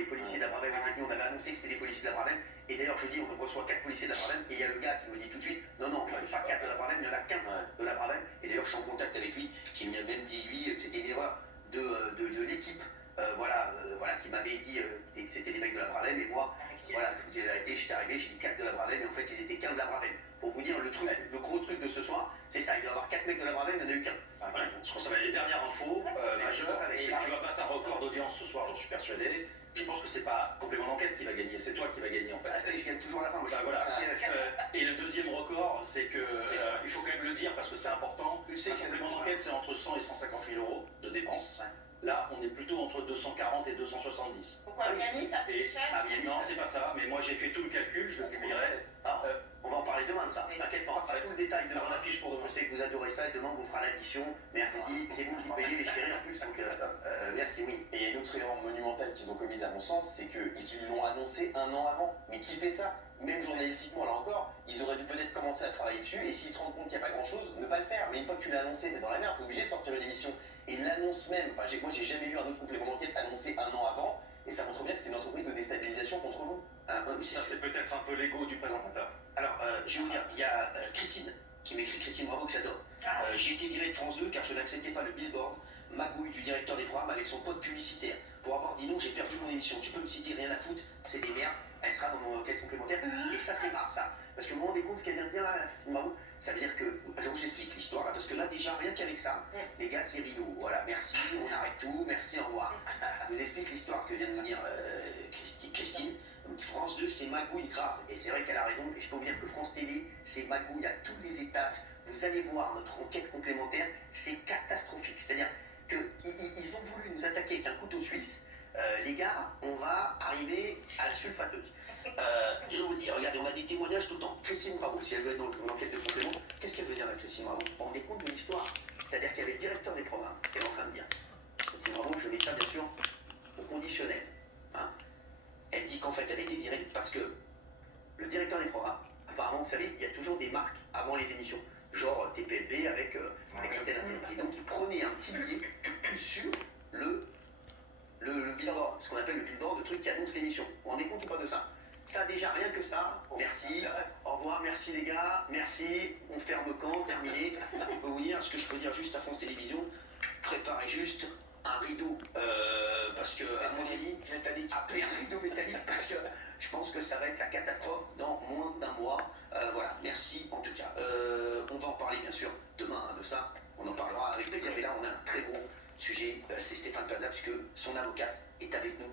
les policiers de la Bravem étaient venus, on avait annoncé que c'était des policiers de la Bravem. Et d'ailleurs, je dis, on reçoit 4 policiers de la Bravem. Et il y a le gars qui me dit tout de suite, non, non, il n'y a pas 4 de la Bravem, il n'y en a qu'un de la Bravem. Et d'ailleurs, je suis en contact avec lui, qui m'a même dit, lui, que c'était une erreur de l'équipe. Voilà, qui m'avait dit que c'était des mecs de la Bravem. Et moi, voilà, je vous dis la vérité, j'étais arrivé, j'ai dit 4 de la Bravem. Et en fait, ils étaient qu'un de la Bravem. Pour vous dire, le gros truc de ce soir, c'est ça. Il doit y avoir 4 mecs de la Bravem, il n'y en a eu qu'un. Voilà. Je pense que ça va être les dernières infos majeures. Et tu vas battre un record d'audience ce soir, j'en suis persuadé. Je pense que c'est pas complément d'enquête qui va gagner, c'est toi qui va gagner en fait. Ah, c'est gagne toujours à la fin. Moi, voilà. Et le deuxième record, c'est que il faut quand même le dire parce que c'est important. Un complément d'enquête, c'est entre 100 et 150 000 euros de dépenses. Là, on est plutôt entre 240 et 270. Pourquoi Miami, ça fait cher? Non, c'est pas ça, mais moi j'ai fait tout le calcul, je le publierai. On va en parler demain de ça, t'inquiète pas, on fera tout le détail demain. On affiche pour demain. Je sais que vous adorez ça et demain on vous fera l'addition. Merci, c'est vous qui payez les chéris en plus, donc merci, oui. Et il y a une autre erreur monumentale qu'ils ont commise à mon sens, c'est qu'ils l'ont annoncé un an avant. Mais qui fait ça? Même journalistiquement, là encore, ils auraient dû peut-être commencer à travailler dessus et s'ils se rendent compte qu'il n'y a pas grand-chose, ne pas le faire. Mais une fois que tu l'as annoncé, t'es dans la merde, t'es obligé de sortir une émission. Et l'annonce même, moi j'ai jamais vu un autre complément d'enquête annoncé un an avant, et ça montre bien que c'était une entreprise de déstabilisation contre vous. Ça c'est peut-être un peu l'ego du présentateur. Alors, je vais vous dire, il y a Christine, qui m'écrit, Christine Bravo, que j'adore. J'ai été viré de France 2 car je n'acceptais pas le billboard magouille du directeur des programmes avec son pote publicitaire. Pour avoir dit non, j'ai perdu mon émission. Tu peux me citer, rien à foutre, c'est des merdes. Elle sera dans mon enquête complémentaire. Et ça, c'est marre, ça. Parce que vous vous rendez compte ce qu'elle vient de dire là, Christine Bravo? Ça veut dire que, je vous explique l'histoire là, parce que là, déjà, rien qu'avec ça, les gars, c'est rideau. Voilà, merci, on arrête tout, merci, au revoir. Je vous explique l'histoire que vient de nous dire Christine. France 2, c'est magouille grave. Et c'est vrai qu'elle a raison. Et je peux vous dire que France Télé, c'est magouille à tous les étages. Vous allez voir notre enquête complémentaire, c'est catastrophique. C'est-à-dire qu'ils ont voulu nous attaquer avec un couteau suisse. Les gars, on va arriver à la sulfateuse. Je vais vous le dire, regardez, on a des témoignages tout le temps. Christine Bravo, si elle veut être dans l'enquête de complément, qu'est-ce qu'elle veut dire, la Christine Bravo? Vous vous rendez compte de l'histoire? C'est-à-dire qu'il y avait le directeur des programmes, elle est en train de dire. Christine Bravo, je mets ça bien sûr au conditionnel. Hein. Elle dit qu'en fait, elle a été virée parce que le directeur des programmes, apparemment, vous savez, il y a toujours des marques avant les émissions, genre TPLP avec un tel. Et donc, il prenait un petit billet sur le billboard, ce qu'on appelle le billboard, le truc qui annonce l'émission. Vous vous rendez compte ou pas de ça? Ça, déjà, rien que ça, merci, au revoir, merci les gars, merci, on ferme camp, terminé. Je peux vous dire, ce que je peux dire juste à France Télévisions, préparez juste un rideau, parce que, à mon avis, appelez un rideau métallique, parce que je pense que ça va être la catastrophe dans moins d'un mois. Voilà, merci en tout cas. On va en parler bien sûr demain de ça, on en parlera avec plaisir, mais là on a un très gros sujet, c'est Stéphane Plaza, puisque son avocate est avec nous.